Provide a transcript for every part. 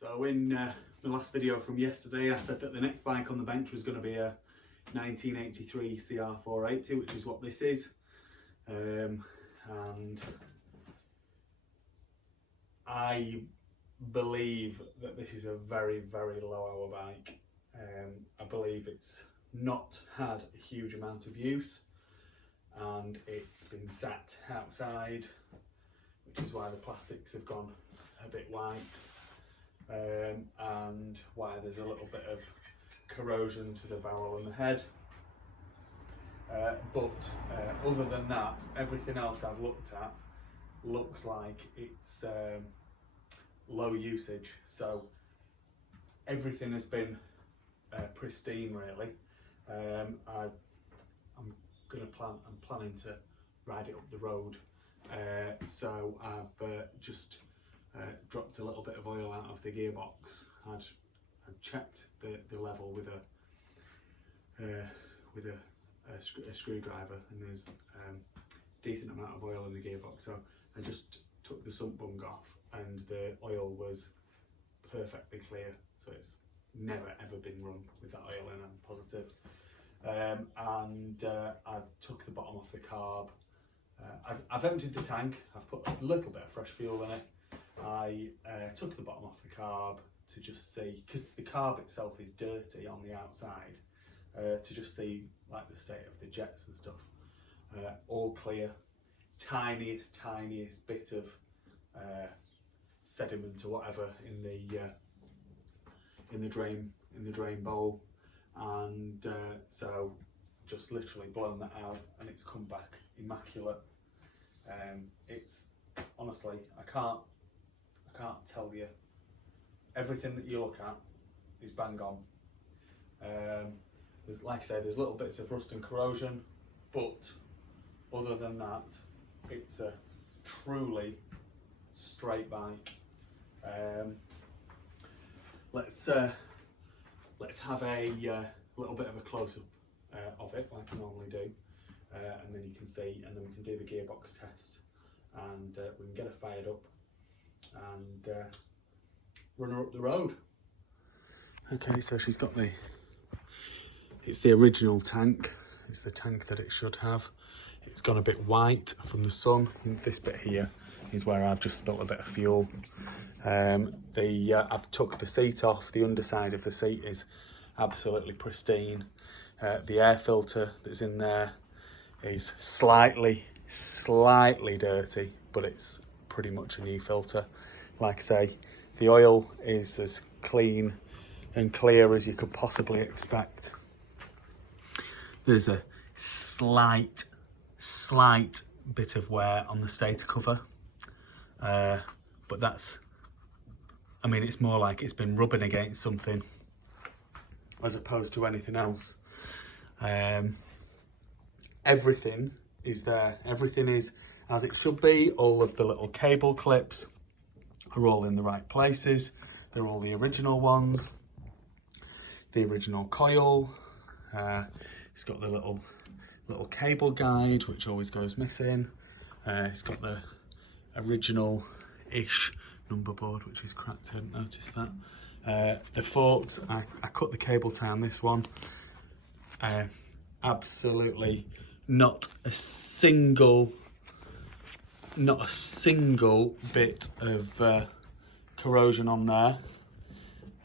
So in the last video from yesterday, I said that the next bike on the bench was going to be a 1983 CR480, which is what this is. And I believe that this is a very, very low hour bike. I believe it's not had a huge amount of use, and it's been sat outside, which is why the plastics have gone a bit white, and why there's a little bit of corrosion to the barrel and the head. But other than that, everything else I've looked at looks like it's low usage. So everything has been pristine, really. I'm planning to ride it up the road. So I've just dropped a little bit of oil out of the gearbox. I'd checked the level with a screwdriver, and there's a decent amount of oil in the gearbox. So I just took the sump bung off, and the oil was perfectly clear. So it's never ever been run with that oil in, I'm positive. I've took the bottom off the carb. I've emptied the tank. I've put a little bit of fresh fuel in it. I took the bottom off the carb to just see, because the carb itself is dirty on the outside, to just see like the state of the jets and stuff. All clear. Tiniest bit of sediment or whatever in the drain bowl, and so just literally blown that out, and it's come back immaculate. It's honestly, I can't tell you. Everything that you look at is bang on. Like I say, there's little bits of rust and corrosion, but other than that, it's a truly straight bike. Let's have a little bit of a close-up of it, like I normally do, and then you can see, and then we can do the gearbox test, and we can get her fired up and run her up the road. Okay, so she's got it's the original tank. It's the tank that it should have. It's gone a bit white from the sun. This bit here is where I've just spilt a bit of fuel. I've took the seat off. The underside of the seat is absolutely pristine. The air filter that's in there is slightly dirty, but it's pretty much a new filter. Like I say, the oil is as clean and clear as you could possibly expect. There's a slight bit of wear on the stator cover, but that's, I mean, it's more like it's been rubbing against something as opposed to anything else. Everything is there. Everything is as it should be. All of the little cable clips are all in the right places. They're all the original ones. The original coil. It's got the little cable guide, which always goes missing. It's got the original-ish number board, which is cracked. I didn't notice that. The forks, I cut the cable tie on this one. Absolutely not a single bit of corrosion on there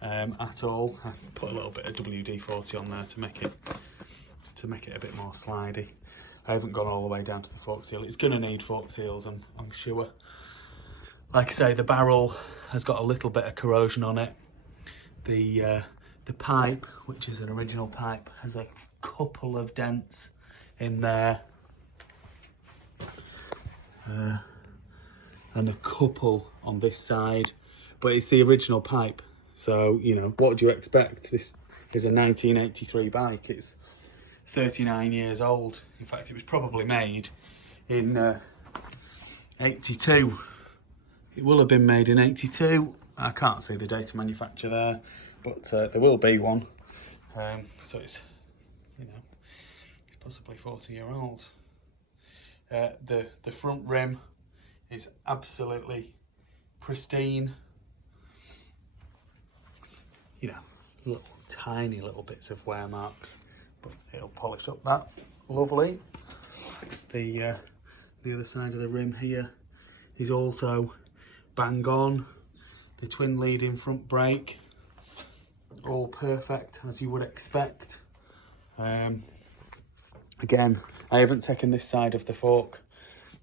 at all. I put a little bit of WD-40 on there to make it a bit more slidey. I haven't gone all the way down to the fork seal. It's going to need fork seals, I'm sure. Like I say, the barrel has got a little bit of corrosion on it. The pipe, which is an original pipe, has a couple of dents in there, and a couple on this side, but it's the original pipe. So, you know, what do you expect? This is a 1983 bike. It's 39 years old. In fact, it was probably made in 82. It will have been made in 82. I can't see the date of manufacture there, but there will be one. So it's, you know, it's possibly 40-year-old. The front rim is absolutely pristine. you know, little tiny little bits of wear marks, but it'll polish up that lovely. The other side of the rim here is also bang on. The twin leading front brake, all perfect as you would expect. Again, I haven't taken this side of the fork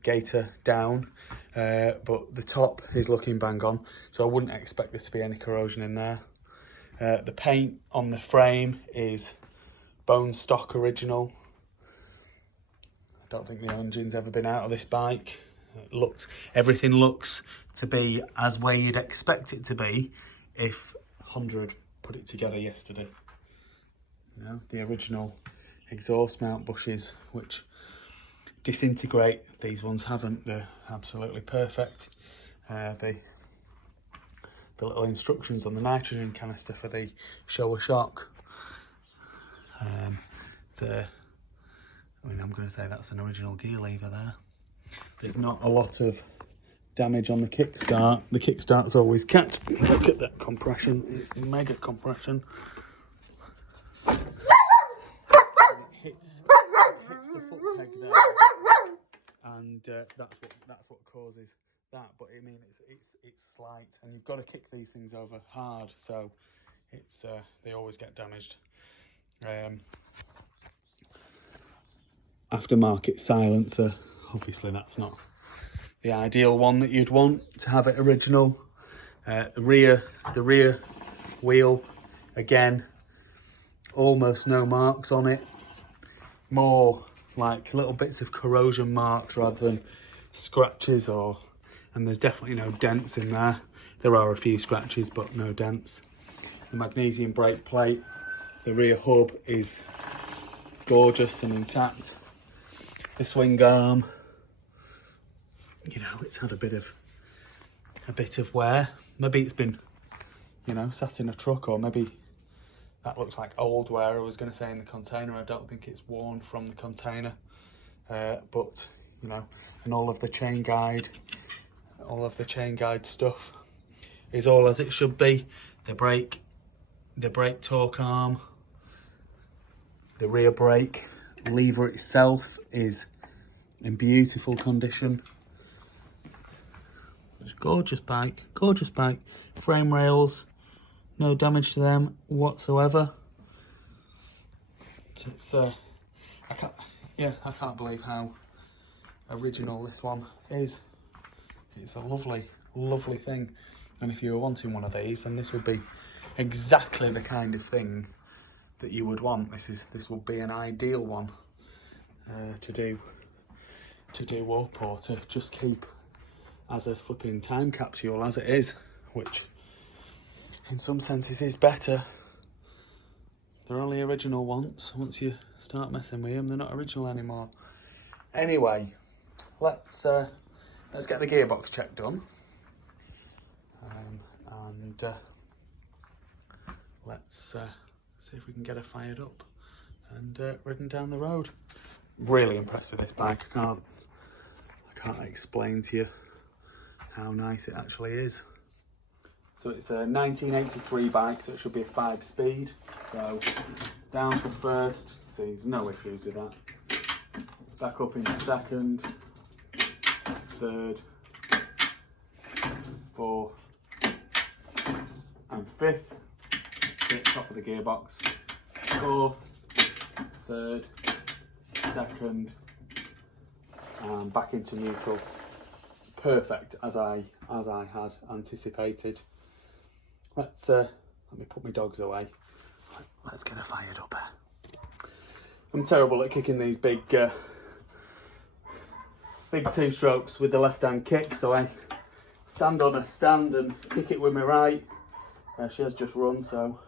gator down, but the top is looking bang on, so I wouldn't expect there to be any corrosion in there. The paint on the frame is bone stock original. I don't think the engine's ever been out of this bike. Everything looks to be as where you'd expect it to be if 100 put it together yesterday. You know, the original exhaust mount bushes, which disintegrate. These ones haven't. They're absolutely perfect. The little instructions on the nitrogen canister for the shower shock. I'm going to say that's an original gear lever there. There's not a lot of damage on the kickstart. The kickstart's always kept. Look at that compression. It's mega compression. And it hits the foot peg there, and that's what causes that. But I mean, it's slight, and you've got to kick these things over hard, so they always get damaged. Aftermarket silencer, obviously that's not the ideal one that you'd want to have it original. The rear wheel, again, almost no marks on it, more like little bits of corrosion marks rather than scratches, and there's definitely no dents in there. There are a few scratches but no dents. The magnesium brake plate, the rear hub is gorgeous and intact. The swing arm, you know, it's had a bit of wear. Maybe it's been, you know, sat in a truck, or maybe that looks like old wear. I was going to say in the container. I don't think it's worn from the container, but you know, and all of the chain guide stuff is all as it should be. The brake torque arm, the rear brake lever itself is in beautiful condition. It's a gorgeous bike. Frame rails, no damage to them whatsoever. So it's I can't believe how original this one is. It's a lovely thing, and if you were wanting one of these, then this would be exactly the kind of thing that you would want. This would be an ideal one to do up, or to just keep as a flipping time capsule as it is, which in some senses is better. They're only original once you start messing with them, they're not original anymore. Anyway, let's get the gearbox check done, and let's see if we can get her fired up and ridden down the road. Really impressed with this bike. I can't explain to you how nice it actually is. So it's a 1983 bike, so it should be a 5-speed. So down to first, see, there's no issues with that. Back up into second, third, fourth, and fifth. Hit top of the gearbox. Fourth, third, second, and back into neutral. Perfect, as I had anticipated. Let me put my dogs away. Let's get her fired up here. I'm terrible at kicking these big two strokes with the left hand kick, so I stand on a stand and kick it with my right. She has just run, so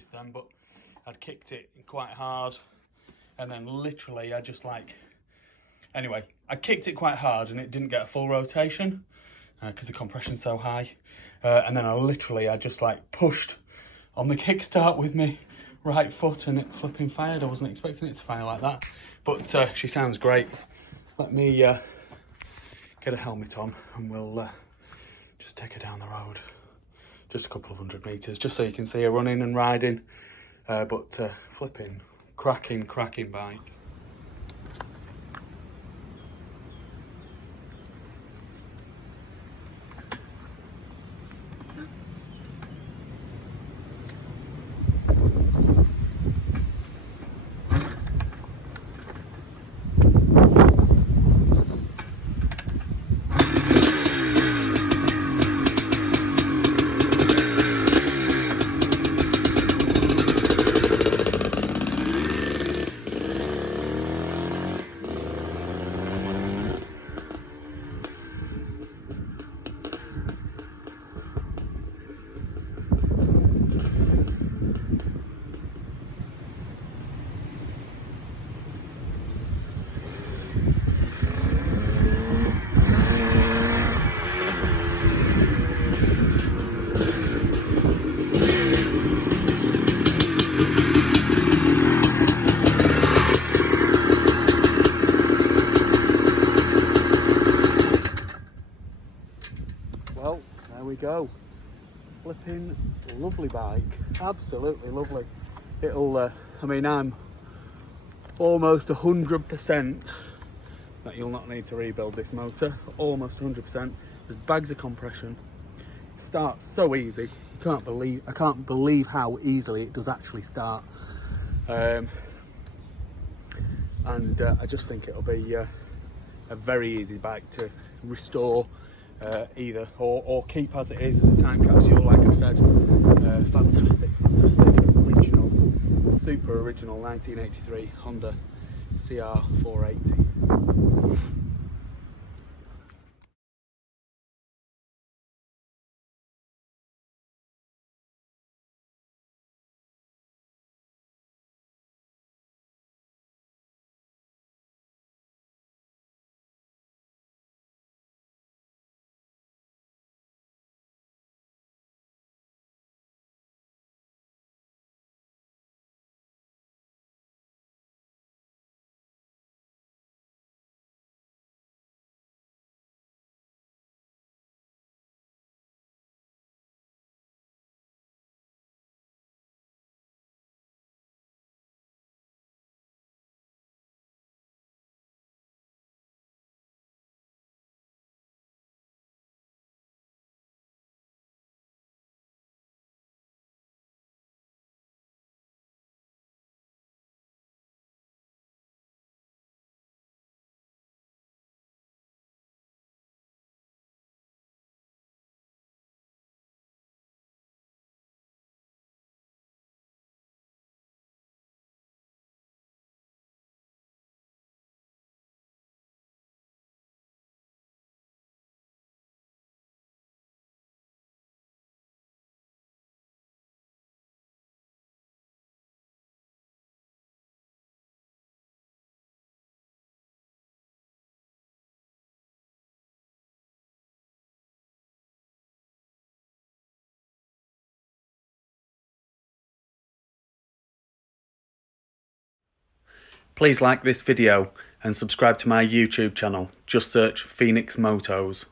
noticed then, but I'd kicked it quite hard, and then literally I just like, anyway, I kicked it quite hard and it didn't get a full rotation because the compression's so high. And then I just like pushed on the kickstart with me right foot and it flipping fired. I wasn't expecting it to fire like that, but she sounds great. Let me get a helmet on and we'll just take her down the road. Just a couple of 100 metres, just so you can see her running and riding. But flipping, cracking bike. Well, there we go. Flipping lovely bike, absolutely lovely. It'll, I mean, I'm almost 100% that you'll not need to rebuild this motor. Almost 100%. There's bags of compression. It starts so easy. I can't believe how easily it does actually start. And I just think it'll be a very easy bike to restore. Either or keep as it is as a time capsule, like I've said. Fantastic original, super original 1983 Honda CR480. Please like this video and subscribe to my YouTube channel. Just search Phoenix Motos.